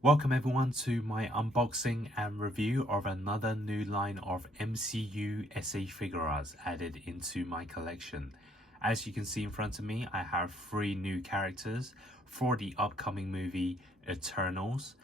Welcome everyone to my unboxing and review of another new line of MCU SH Figuarts added into my collection. As you can see in front of me, I have 3 new characters for the upcoming movie Eternals.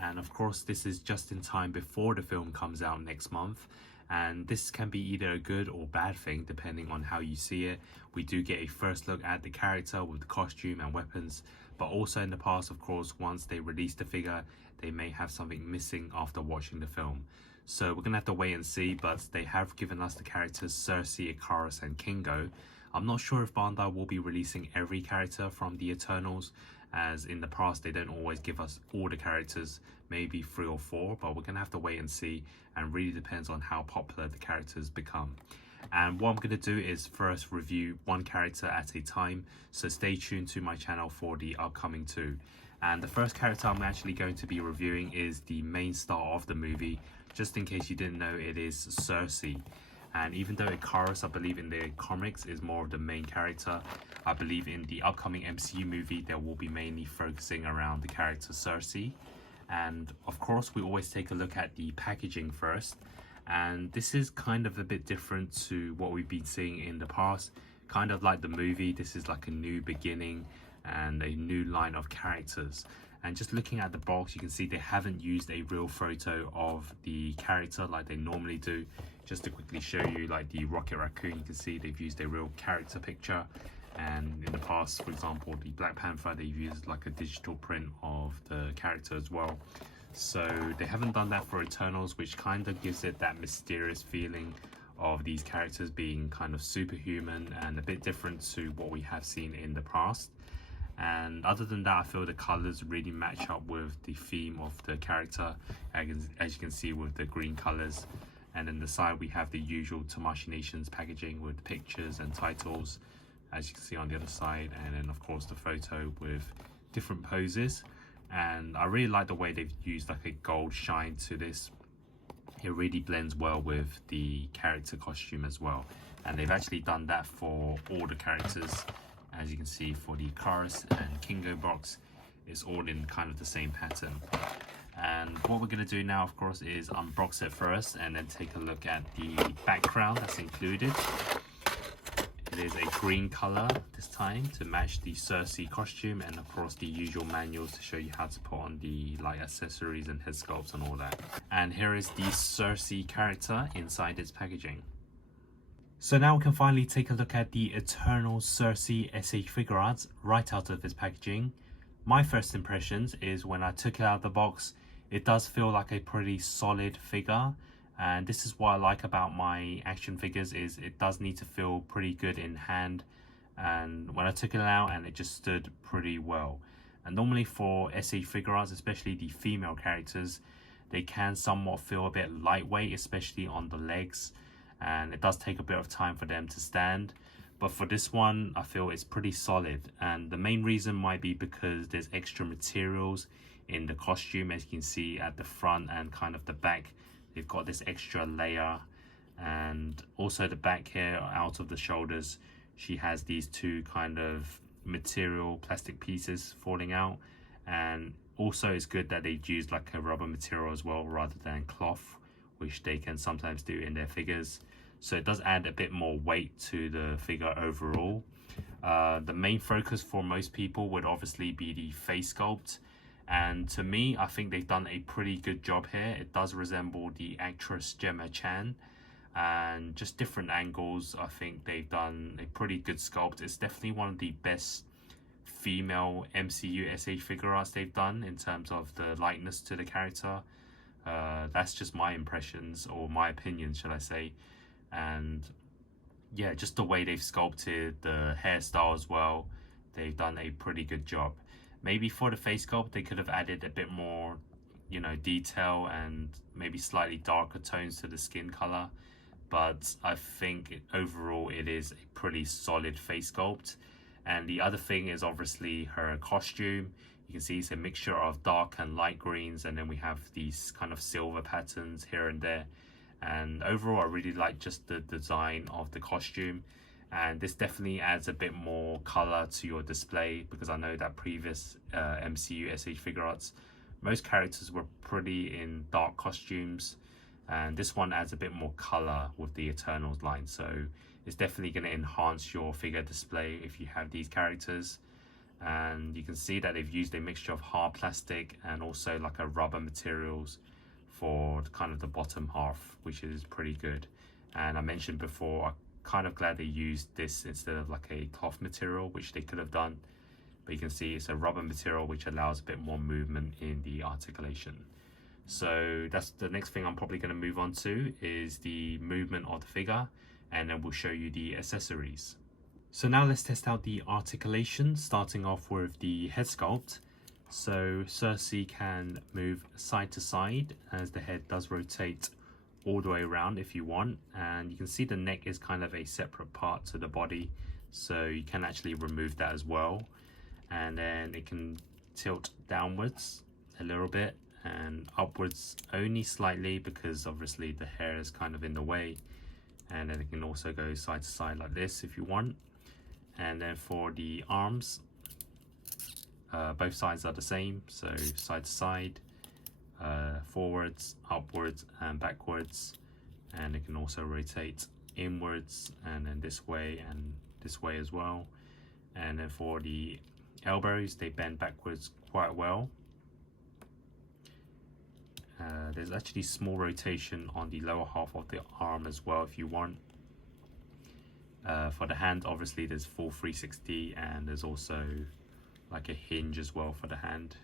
And of course, this is just in time before the film comes out next month. And this can be either a good or bad thing depending on how you see it. We do get a first look at the character with the costume and weapons, but also in the past, of course, once they release the figure, they may have something missing after watching the film. So we're gonna have to wait and see, but they have given us the characters Sersi, Figuarts and Kingo. I'm not sure if Bandai will be releasing every character from the Eternals, as in the past they don't always give us all the characters, maybe 3 or 4, but we're gonna have to wait and see, and really depends on how popular the characters become. And what I'm going to do is first review one character at a time, so stay tuned to my channel for the upcoming 2. And the first character I'm actually going to be reviewing is the main star of the movie. Just in case you didn't know, it is Sersi. And even though Figuarts, I believe in the comics, is more of the main character, I believe in the upcoming MCU movie there will be mainly focusing around the character Sersi. And of course we always take a look at the packaging first, and this is kind of a bit different to what we've been seeing in the past. Kind of like the movie, this is like a new beginning and a new line of characters. And just looking at the box, you can see they haven't used a real photo of the character like they normally do. Just to quickly show you, like the Rocket Raccoon, you can see they've used a real character picture. And in the past, for example, the Black Panther, they've used like a digital print of the character as well. So they haven't done that for Eternals, which kind of gives it that mysterious feeling of these characters being kind of superhuman and a bit different to what we have seen in the past. And other than that, I feel the colors really match up with the theme of the character, as you can see with the green colors. And then the side we have the usual Tamashii Nations packaging with pictures and titles, as you can see on the other side, and then of course the photo with different poses. And I really like the way they've used like a gold shine to this. It really blends well with the character costume as well, and they've actually done that for all the characters. As you can see, for the Figuarts and Kingo box, it's all in kind of the same pattern. And what we're going to do now, of course, is unbox it first and then take a look at the background that's included. It is a green color this time to match the Sersi costume, and of course the usual manuals to show you how to put on the like accessories and head sculpts and all that. And here is the Sersi character inside its packaging. So now we can finally take a look at the Eternal Sersi SH Figuarts right out of its packaging. My first impressions is when I took it out of the box, it does feel like a pretty solid figure. And this is what I like about my action figures, is it does need to feel pretty good in hand. And when I took it out, and it just stood pretty well. And normally for SH Figuarts, especially the female characters, they can somewhat feel a bit lightweight, especially on the legs. And it does take a bit of time for them to stand. But for this one, I feel it's pretty solid. And the main reason might be because there's extra materials in the costume. As you can see at the front and kind of the back, they've got this extra layer. And also the back here, out of the shoulders, she has these 2 kind of material plastic pieces falling out. And also it's good that they've used like a rubber material as well rather than cloth, which they can sometimes do in their figures. So it does add a bit more weight to the figure overall. The main focus for most people would obviously be the face sculpt. And to me, I think they've done a pretty good job here. It does resemble the actress Gemma Chan. And just different angles, I think they've done a pretty good sculpt. It's definitely one of the best female MCU SH Figuarts they've done in terms of the likeness to the character. That's just my impressions, or my opinion should I say. And yeah, just the way they've sculpted the hairstyle as well, they've done a pretty good job. Maybe for the face sculpt they could have added a bit more, you know, detail and maybe slightly darker tones to the skin color, but I think overall it is a pretty solid face sculpt. And the other thing is obviously her costume. You can see it's a mixture of dark and light greens, and then we have these kind of silver patterns here and there. And overall I really like just the design of the costume, and this definitely adds a bit more color to your display, because I know that previous MCU SH Figuarts most characters were pretty in dark costumes, and this one adds a bit more color with the Eternals line, so it's definitely going to enhance your figure display if you have these characters. And you can see that they've used a mixture of hard plastic and also like a rubber materials for kind of the bottom half, which is pretty good. And I mentioned before, I'm kind of glad they used this instead of like a cloth material, which they could have done. But you can see it's a rubber material which allows a bit more movement in the articulation. So that's the next thing I'm probably going to move on to, is the movement of the figure, and then we'll show you the accessories. So now let's test out the articulation, starting off with the head sculpt. So Sersi can move side to side as the head does rotate all the way around if you want, and you can see the neck is kind of a separate part to the body, so you can actually remove that as well. And then it can tilt downwards a little bit and upwards only slightly, because obviously the hair is kind of in the way. And then it can also go side to side like this if you want. And then for the arms, both sides are the same, so side to side, forwards, upwards and backwards. And it can also rotate inwards and then this way and this way as well. And then for the elbows, they bend backwards quite well. There's actually small rotation on the lower half of the arm as well if you want. For the hand, obviously there's full 360, and there's also like a hinge as well for the hand,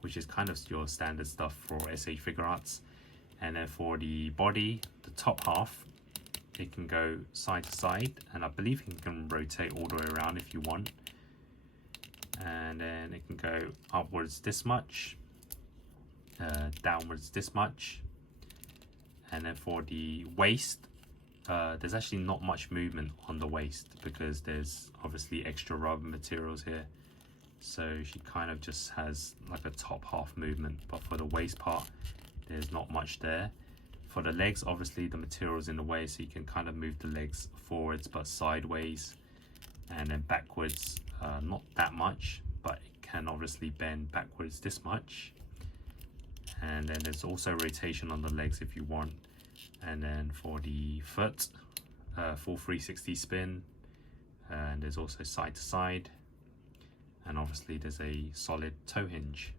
which is kind of your standard stuff for SH Figuarts. And then for the body, the top half, it can go side to side, and I believe it can rotate all the way around if you want. And then it can go upwards this much, downwards this much. And then for the waist, there's actually not much movement on the waist because there's obviously extra rubber materials here, so she kind of just has like a top half movement. But for the waist part, there's not much there. For the legs, obviously the material's in the way, so you can kind of move the legs forwards but sideways, and then backwards not that much, but it can obviously bend backwards this much. And then there's also rotation on the legs if you want. And then for the foot, full 360 spin, and there's also side to side, and obviously there's a solid toe hinge.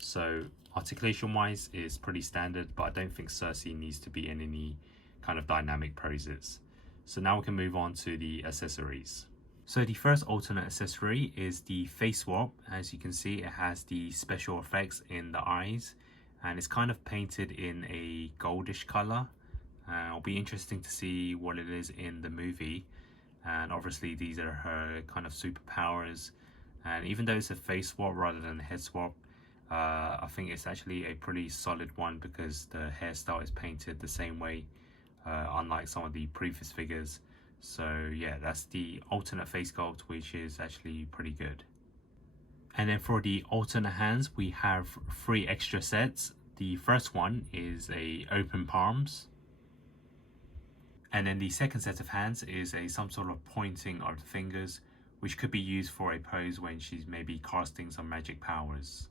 So articulation wise is pretty standard, but I don't think Sersi needs to be in any kind of dynamic poses. So now we can move on to the accessories. So the first alternate accessory is the face swap. As you can see, it has the special effects in the eyes, and it's kind of painted in a goldish color. It'll be interesting to see what it is in the movie. And obviously these are her kind of superpowers, and even though it's a face swap rather than a head swap, I think it's actually a pretty solid one because the hairstyle is painted the same way, unlike some of the previous figures. So yeah, that's the alternate face sculpt, which is actually pretty good. And then for the alternate hands, we have 3 extra sets. The first one is a open palms, and then the second set of hands is some sort of pointing of the fingers, which could be used for a pose when she's maybe casting some magic powers.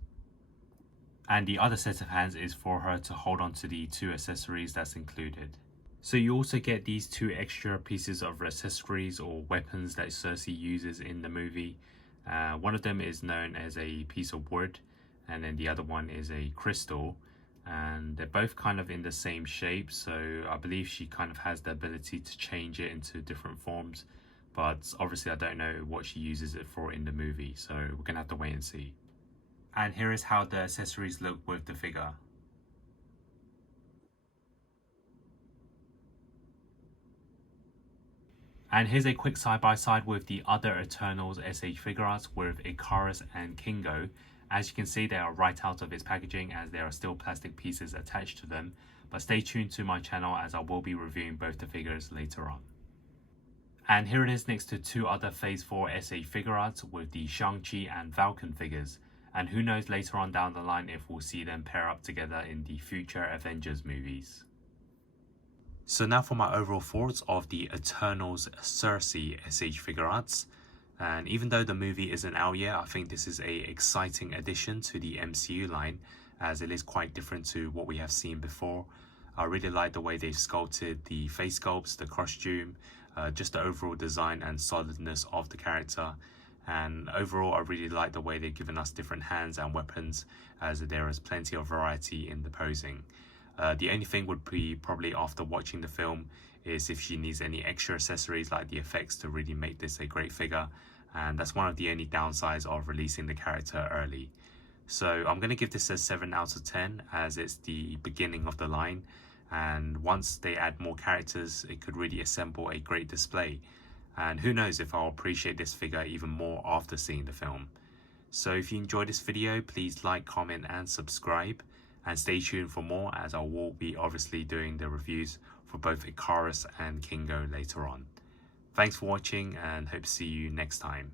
And the other set of hands is for her to hold on to the 2 accessories that's included. So you also get these 2 extra pieces of accessories or weapons that Sersi uses in the movie. One of them is known as a piece of wood, and then the other one is a crystal, and they're both kind of in the same shape, so I believe she kind of has the ability to change it into different forms, but obviously I don't know what she uses it for in the movie, so we're gonna have to wait and see. And here is how the accessories look with the figure. And here's a quick side-by-side with the other Eternals SH Figuarts with Icarus and Kingo. As you can see, they are right out of its packaging as there are still plastic pieces attached to them. But stay tuned to my channel as I will be reviewing both the figures later on. And here it is next to 2 other Phase 4 SH Figuarts with the Shang-Chi and Falcon figures. And who knows later on down the line if we'll see them pair up together in the future Avengers movies. So now for my overall thoughts of the Eternals Sersi SH Figuarts. And even though the movie isn't out yet, I think this is a exciting addition to the MCU line, as it is quite different to what we have seen before. I really like the way they've sculpted the face sculpts, the costume, just the overall design and solidness of the character. And overall, I really like the way they've given us different hands and weapons, as there is plenty of variety in the posing. The only thing would be probably after watching the film is if she needs any extra accessories like the effects to really make this a great figure, and that's one of the only downsides of releasing the character early. So I'm going to give this a 7 out of 10, as it's the beginning of the line, and once they add more characters it could really assemble a great display, and who knows if I'll appreciate this figure even more after seeing the film. So if you enjoyed this video, please like, comment and subscribe, and stay tuned for more, as I will be obviously doing the reviews for both Icarus and Kingo later on. Thanks for watching, and hope to see you next time.